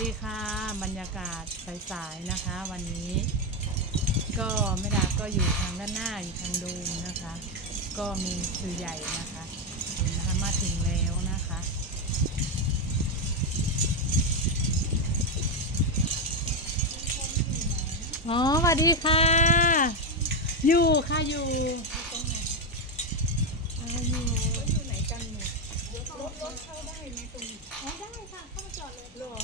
ดีค่ะ บรรยากาศสายๆนะคะ วันนี้ก็แม่ดาก็อยู่ทางด้านหน้าอยู่ทางดูมนะคะ ก็มีสื่อใหญ่นะคะนะคะมาถึงแล้วนะคะอ๋อสวัสดีค่ะ อยู่ค่ะอยู่อ่าอยู่อยู่ไหนกันหมดรถรถเข้าได้ไหมตรงนี้อ๋อได้ค่ะเข้ามาจอดเลยหรอ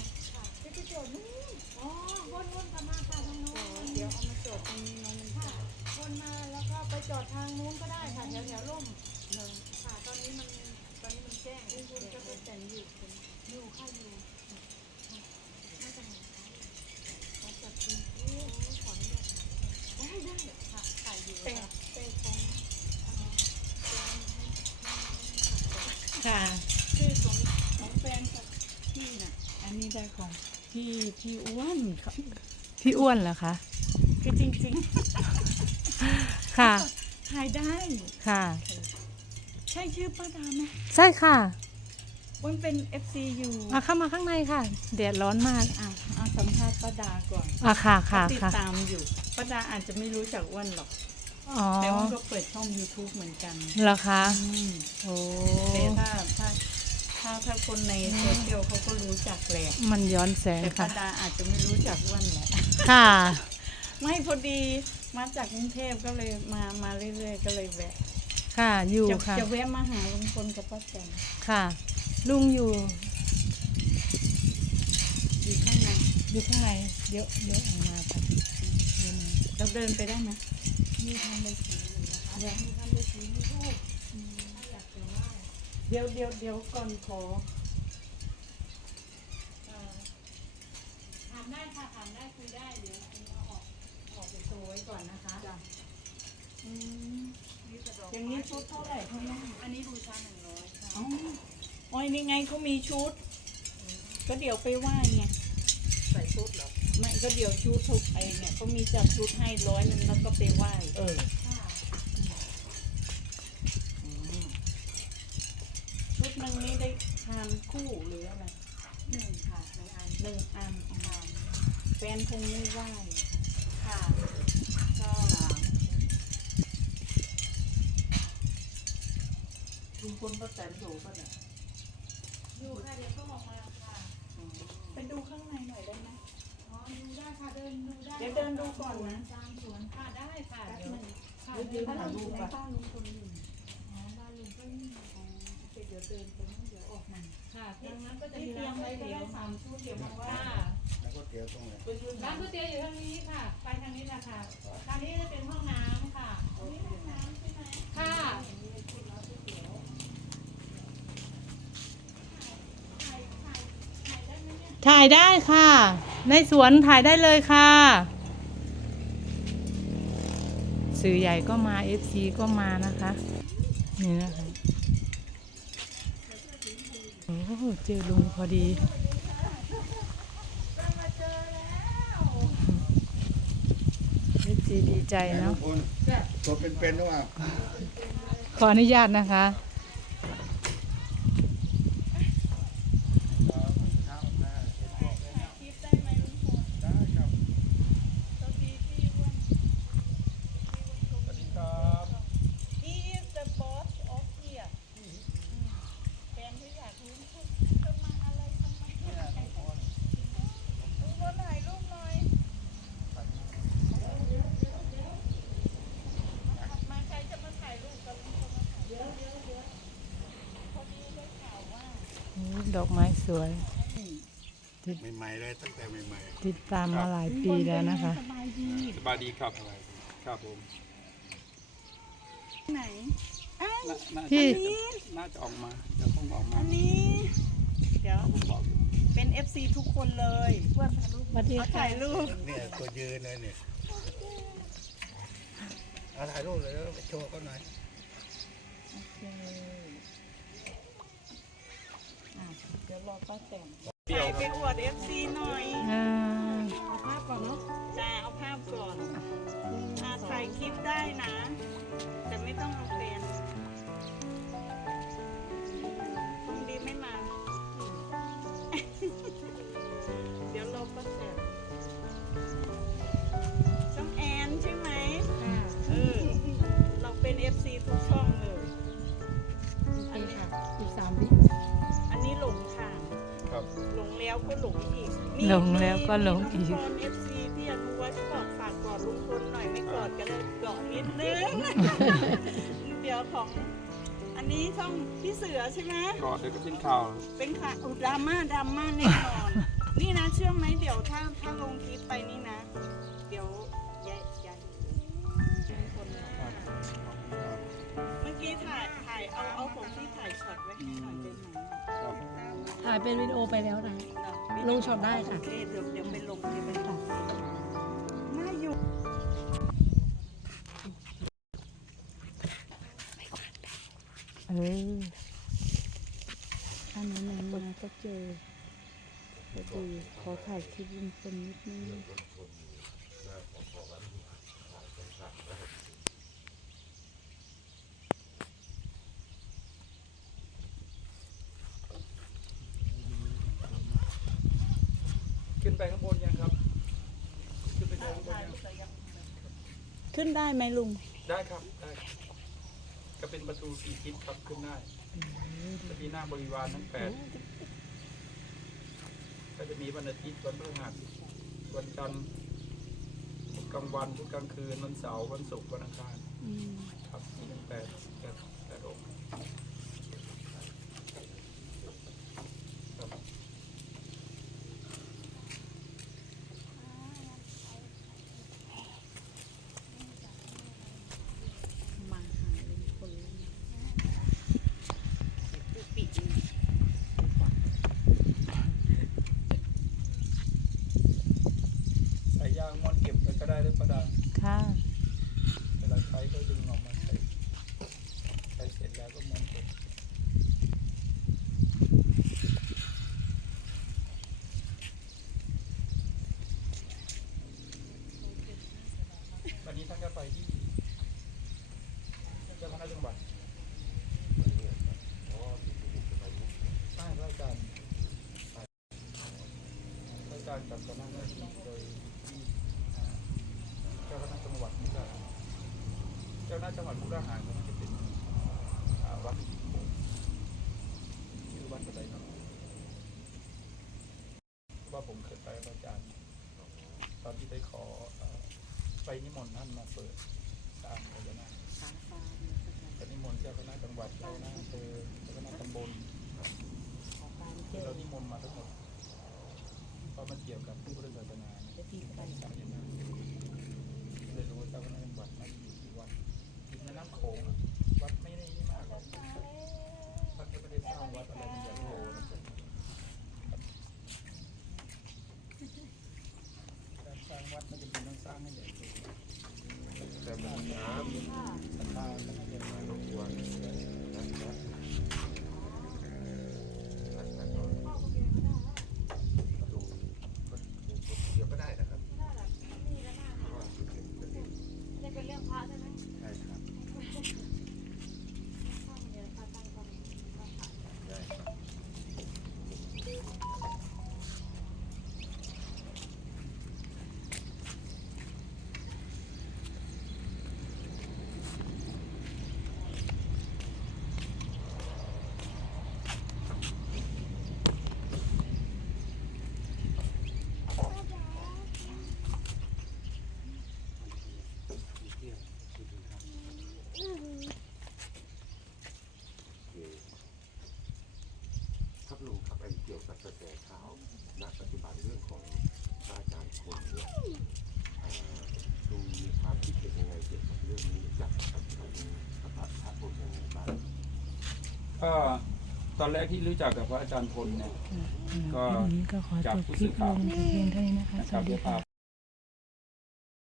จะไปจอดนู่นอ๋อวนวนกลับมาค่ะทางโน้อ๋อนเดี๋ยวเอามาจอดตรงนี้น้องมันค่ะวนมาแล้วก็ไปจอดทางนู้นก็ได้ค่ะแถวแถวร่มเนอะค่ะตอนนี้มันตอนนี้มันแจ้งคุณคุณก็ไปแต่งอยู่อยู่ค่ะอยู่น่าจะไหนคะจัดคุณโอ้ขออนุญาตได้ได้ค่ะถ่ายอยู่แต่ค่ะแต่ของค่ะชื่อของของแฟนกับพี่น่ะอันนี้ได้ของ พี่พี่อ้วนเขาพี่อ้วนเหรอคะ คือจริงค่ะๆถ่ายได้ ค่ะ ใช่ชื่อป้าดาไหมใช่ค่ะมันเป็น FC อยู่อะเข้ามาข้างในค่ะแดดร้อนมาก อะเอาสัมภาษณ์ป้าดาก่อนอะค่ะค่ะติดค่ะ ตามอยู่ป้าดาอาจจะไม่รู้จักอ้วนหรอก อ๋อแต่ว่าก็เปิดช่อง YouTube เหมือนกันเหรอคะ อืมโอ้แต่ถ้าถ้า ถ้าถ้าคนในโซเชียลเขาก็รู้จักแหละมันย้อนแสงแต่ป้าค่ะ ดาอาจจะไม่รู้จักอ้วนแหละ ค่ะ ไม่พอดีมาจากกรุงเทพก็เลยมามาเรื่อยๆ ก็เลยแวะค่ะ อยู่จะค่ะ จะแวะมาหาลุงพลกับป้าแตนค่ะ ลุงอยู่ อยู่ข้างในอยู่ข้างในเยอะเยอะออกมาค่ะเยอะมาเราเดินไปได้ไหมมีทำใบสีอยู่นะคะมีทำใบสีมีรูปอืมถ้าอยากจะไหว้ เดี๋ยวเดี๋ยวเดี๋ยวก่อนขอเอ่อถามได้ค่ะถามได้คุยได้เดี๋ยวเอาออกออกไปโชว์ไว้ก่อนนะคะอืมอย่างนี้ชุดเท่าไหร่คะแม่อันนี้บูชาหนึ่งร้อยค่ะอ๋ออ๋อนี่ไงเขามีชุด ก็เดี๋ยวไปไหว้ไงใส่ชุดเหรอไม่ก็เดี๋ยวชุดทุกไอเนี่ยเขามีจัดชุดให้ร้อยหนึงแล้วก็ไปไหว้ เออค่ะ ชุดหนึงนี้ได้ทานคู่หรืออะไรหนึ่งค่ะหนึ่งอันหนึ่งอันอ๋อแฟนคงไม่ไหว้ค่ะ ก็ลุงพลป้าแตนอยู่ป่ะเนี่ยอยู่ค่ะเดี๋ยวก็ออกมาค่ะไปดูข้างในหน่อยได้ไหมอ๋อดูได้ค่ะเดินดูได้เดี๋ยวเดินดูก่อนนะตามสวนค่ะได้ค่ะแป๊บเดี๋ยวหนึงค่ะเดี๋ยวเดินถ่ายดูรูปในก่อน ดี๋ยวเดินไปนั่นเดี๋ยวออกมาค่ะทางนั้นก็จะที่มีเตรียร้ามนไว้ก๋วยก็เตี๋ยวได้สามชุดเดี๋ยวมาไหว้ค่ะแล้วก็เตี๋ยวตรงไหนไปยืนร้านก๋วยเตี๋ยวอยู่ทางนี้ค่ะ ไปทางนี้นะคะทางนี้จะเป็นห้องน้ำค่ะ นี่ห้องน้ำใช่ไหมค่ะถ่ายได้ค่ะ ในสวนถ่ายได้เลยค่ะ สื่อใหญ่ก็มา FC ก็มานะคะ นี่นะคะ โอ้เจอลุงพอดี FC ดีใจเนาะคุณตัวเป็นๆหรือเปล่าขออนุญาตนะคะ คลิปได้ไหมลุงพล ได้ครับ ตอนนี้พี่อ้วน สวัสดีครับ He is the boss of here แฟนที่อยากรู้จะมาอะไรทำไมลุงพลถ่ายรูปหน่อยมาใครจะมาถ่ายรูปกับลุงพลมาถ่ายเดี๋ยวเดี๋ยวเดี๋ยวพอดีได้ข่าวว่า โอ้ ดอกไม้สวยใหม่ๆเลยตั้งแต่ใหม่ติดตามมาหลายปีแล้วนะคะ สบายดีสบายดีครับครับผมไหนอ้าวน่าน่าที่จะน่าจะออกมาจะต้องออกมาอันนี้ เดี๋ยว ผมบอกอยู่เป็น FC ทุกคนเลยเพื่อนถ่ายรูปสวัสดีเอาค่ะถ่ายรูปๆเนี่ยตัวยืนเลยเนี่ยเอาถ่ายรูปเลยแล้วไปโชว์เขาหน่อย โอเคอะ เดี๋ยวรอป้าแต่งถ่ายไปอวด FC หน่อยอ่าเอา หลงแล้วก็หลงอีกมีน้องพร FC ที่อยากรู้ว่าจะบอกฝากกอดลุงพลหน่อยไม่กอดก็เลยกอดนิดนึง เดี๋ยวของ อันนี้ช่องพี่เสือใช่ไหม ก่อนเดี๋ยวก็เป็นข่าวเป็นค่ะอุยดราม่าดราม่าแน่นอน นี่นะเชื่อไหมเดี๋ยวถ้าถ้าลงคลิปไปนี่นะ เดี๋ยวยายยายมีคนบอกเมื่อกี้ถ่ายถ่ายเอาเอาของที่ถ่ายช็อตไว้ให้หน่อยได้ไหมครับถ่ายเป็นวิดีโอไปแล้วนะเดี๋ยว ลงช็อตได้ค่ะ โอเคเดี๋ยวเดี๋ยวไปลงเดี๋ยวไปลงน่าอยู่เอออันนั้นมาก็เจอพอดีขอถ่ายคลิปลุงพลนิดนึง ขึ้นไปข้างบนยังครับ ขึ้นไปเจอข้างบนยัง ขึ้นได้ไหมลุง ได้ครับได้ครับก็เป็นประตูสี่ทิศครับขึ้นได้จะมีหน้าบริวารทั้งแปดก็จะมีวันอาทิตย์วันพฤหัสวันจันทร์พุธกลางวันพุธกลางคืนวันเสาร์วันศุกร์วันอังคารครับมีทั้งแปดแปดแปดองค์ครับ มาหาลุงพลแล้วนะปุปินะ สายยางม้วนเก็บไว้ก็ได้ด้วยประดา ค่ะ เวลาใช้ก็ดึงออกมาใช้ใช้เสร็จแล้วก็ม้วนเก็บวันนี้ท่านก็ไปที่เจ้าคณะจังหวัดใช่พระอาจารย์ พระอาจารย์กับคณะหน้าที่โดยที่เจ้าคณะจังหวัดนี่ก็เจ้าหน้าจังหวัดมุกดาหารมันจะเป็นวัดชื่อวัดอะไรเนาะว่าผมเคยไปกับอาจารย์ตอนที่ไปขอไปนิมนต์ท่านมาเปิดสร้างพญานาคสาฟาเนี่ยก็จะก็นิมนต์เจ้าคณะจังหวัดเจ้าคณะอำเภอเจ้าคณะตำบลขอกาที่เรานิมนต์มาทั้งหมด เพราะมันเกี่ยวกับพุทธศาสนาเนี่ย จะดีไป สายนาคเลยรู้ว่าเจ้าคณะจังหวัดมาอยู่ที่วัดติดแม่น้ำโขงอะวัดไม่ได้นี่มากหรอก วัดก็ไม่ได้สร้างวัดอะไรมันใหญ่โตนะครับการสร้างวัดมันจะเป็นต้องสร้างให้ใหญ่โต แต่มันน้ ศรัทธาก็ไม่ใหญ่โตำรบกวนนะครับดูเดี๋ยวก็ได้นะครับใช่ครับได้ครับ ครับลุงครับไอ้เกี่ยวกับกระแสข่าวณปัจจุบันเรื่องของพระอาจารย์คนเนี่ยเอ่อลุงมีความคิดเห็นยังไงเกี่ยวกับเรื่องนี้จากกับกับกับพระพระพุทธยังไงบ้าง ก็ตอนแรกที่รู้จักกับพระอาจารย์พลเนี่ย ก็วันนี้ก็ขอจบคลิปลงแต่เพียงเท่านี้นะคะนะสครับวัสดีเดี๋ยวพาค่ะ